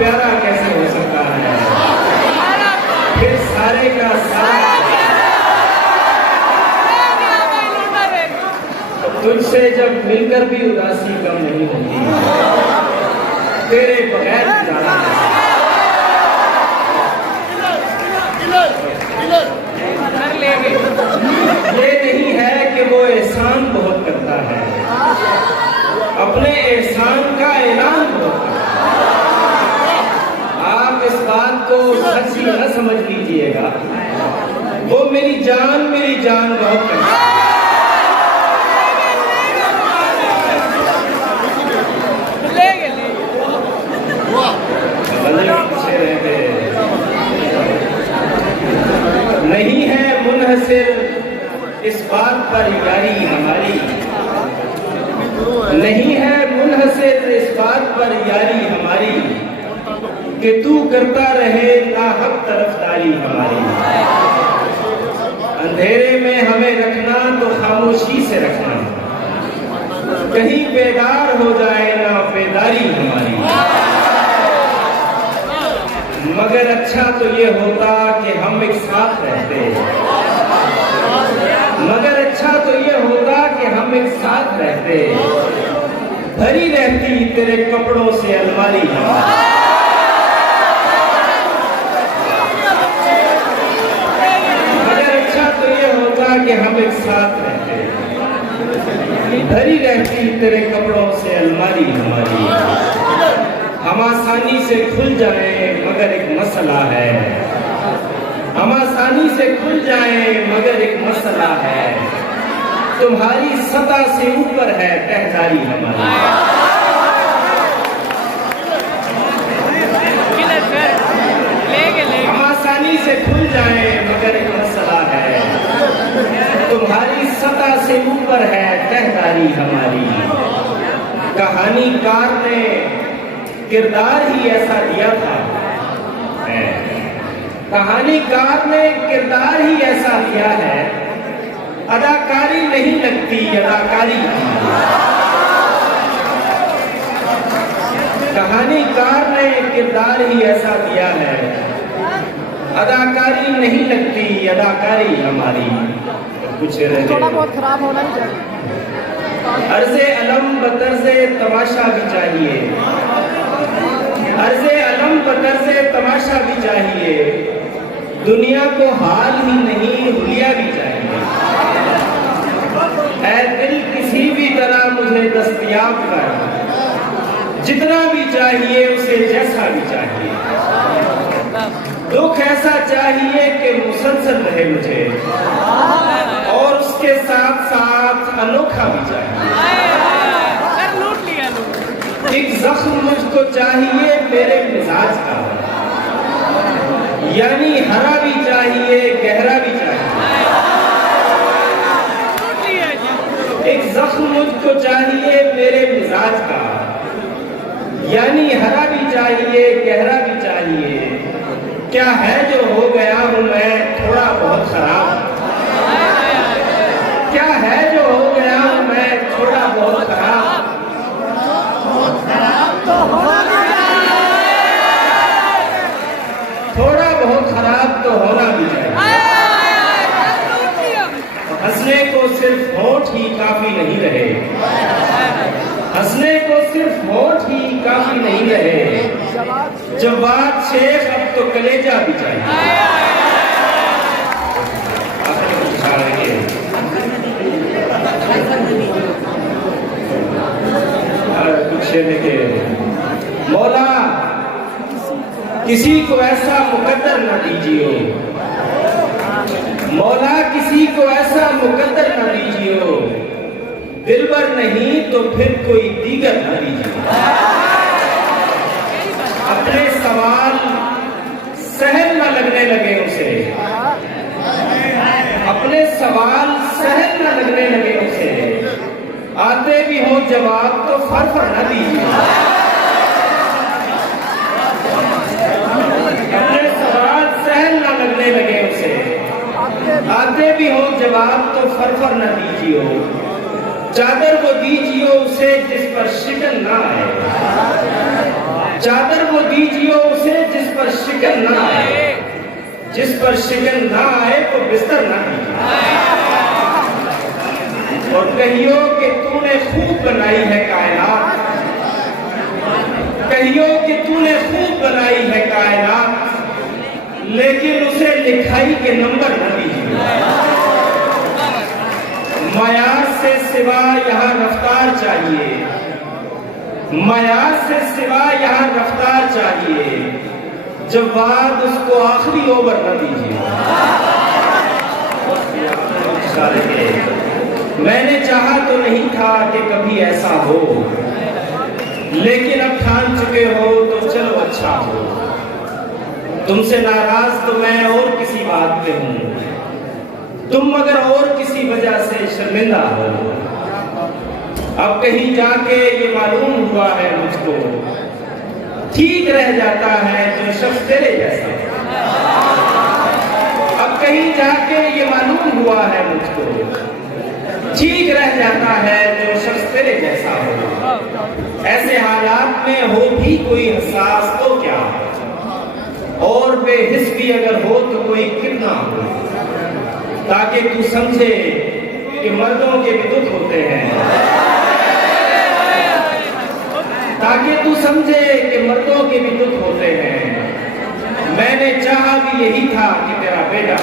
प्यारा कैसे हो सकता है, फिर सारे का सारा। तुझसे जब मिलकर भी उदासी कम नहीं होती, तेरे बगैर गुजारा ये नहीं है कि वो एहसान बहुत करता है, अपने एहसान का ऐलान बहुत करता है। आप इस बात को सच्ची न समझ लीजिएगा, वो मेरी जान बहुत करता है। नहीं है मुनहसिर इस बात पर यारी हमारी, नहीं है मुनहसिर इस बात पर यारी हमारी, कि तू करता रहे नाहक तरफदारी हमारी। अंधेरे में हमें रखना तो खामोशी से रखना, कहीं बेदार हो जाए ना बेदारी हमारी। मगर अच्छा तो ये होता कि हम एक साथ रहते, मगर अच्छा तो ये होता कि हम एक साथ रहते, भरी रहती तेरे कपड़ों से अलमारी हमारी। मगर अच्छा तो ये होता कि हम एक साथ रहते, भरी रहती तेरे कपड़ों से अलमारी हमारी। हम आसानी से खुल जाएं मगर एक मसला है, हम आसानी से खुल जाएं मगर एक मसला है, तुम्हारी सतह से ऊपर है तहदारी हमारी। हम आसानी से खुल जाएं मगर एक मसला है, तुम्हारी सतह से ऊपर है तहदारी हमारी। कहानीकार ने किरदार ही ऐसा दिया था, कहानीकार ने किरदार ही ऐसा दिया है, अदाकारी नहीं लगती अदाकारी। कहानीकार ने किरदार ही ऐसा दिया है, अदाकारी नहीं लगती अदाकारी हमारी। कुछ थोड़ा बहुत खराब होना ही चाहिए। अर्ज़े अलम बतर्ज़े तमाशा भी चाहिए, अर्ज़े अलम बतर्ज़े तमाशा भी चाहिए, दुनिया को हाल ही नहीं हुलिया भी चाहिए। ऐ दिल किसी भी तरह मुझे दस्तयाब कर, जितना भी चाहिए उसे जैसा भी चाहिए। दुख ऐसा चाहिए कि मुसलसल रहे मुझे, और उसके साथ साथ अनोखा भी चाहिए। एक जख्म मुझको चाहिए मेरे मिजाज का, यानी हरा भी चाहिए गहरा भी चाहिए। एक जख्म मुझको चाहिए मेरे मिजाज का, यानी हरा भी चाहिए गहरा भी चाहिए। क्या है जो हो गया हूं मैं थोड़ा बहुत खराब, क्या है जो हो गया हूं मैं थोड़ा बहुत खराब, थोड़ा बहुत खराब तो होना भी चाहिए। हंसने को सिर्फ होंठ ही काफी नहीं रहे, हंसने को सिर्फ होंठ ही काफी नहीं रहे, जवाब शेख अब तो कलेजा भी चाहिए। कुछ देखिए, मौला किसी को ऐसा मुकद्दर न दीजिए, मौला किसी को ऐसा मुकद्दर न दीजिए, दिलबर नहीं तो फिर कोई दीगर न दीजिए। अपने सवाल सहल न लगने लगे उसे, अपने सवाल सहल न लगने लगे उसे, आते भी हो जवाब तो फर न दीजिए। अपने सवाल सहल न लगने लगे उसे, आते भी हो जवाब तो फर न दीजिए। चादर वो दीजिए उसे जिस पर शिकन ना आए, चादर वो दीजिए उसे जिस पर शिकन ना आए, जिस पर शिकन ना आए वो बिस्तर ना दीजिए। और कहियो कि तूने खूब बनाई है कायनात, कहियो कि तूने खूब बनाई है कायनात, लेकिन उसे लिखाई के नंबर न दीजिए। मयार से सिवा यहाँ रफ्तार चाहिए, मयार से सिवा यहाँ रफ्तार चाहिए, जब बाद उसको आखिरी ओवर न दीजिए। मैंने चाहा तो नहीं था कि कभी ऐसा हो, लेकिन अब ठान चुके हो तो चलो अच्छा हो। तुमसे नाराज तो मैं और किसी बात पे हूं, तुम मगर और किसी वजह से शर्मिंदा हो। अब कहीं जाके ये मालूम हुआ है मुझको, ठीक रह जाता है जो शख्स तेरे जैसा। अब कहीं जाके ये मालूम हुआ है मुझको, ठीक रह जाता है जो शख्स तेरे जैसा हो। ऐसे हालात में हो भी कोई हसास तो क्या, और बेहिस भी अगर हो तो कोई कितना हो, ताकि तू समझे कि मर्दों के भी दुख होते हैं, ताकि तू समझे कि मर्दों के भी दुख होते हैं। मैंने चाहा भी यही था कि तेरा बेटा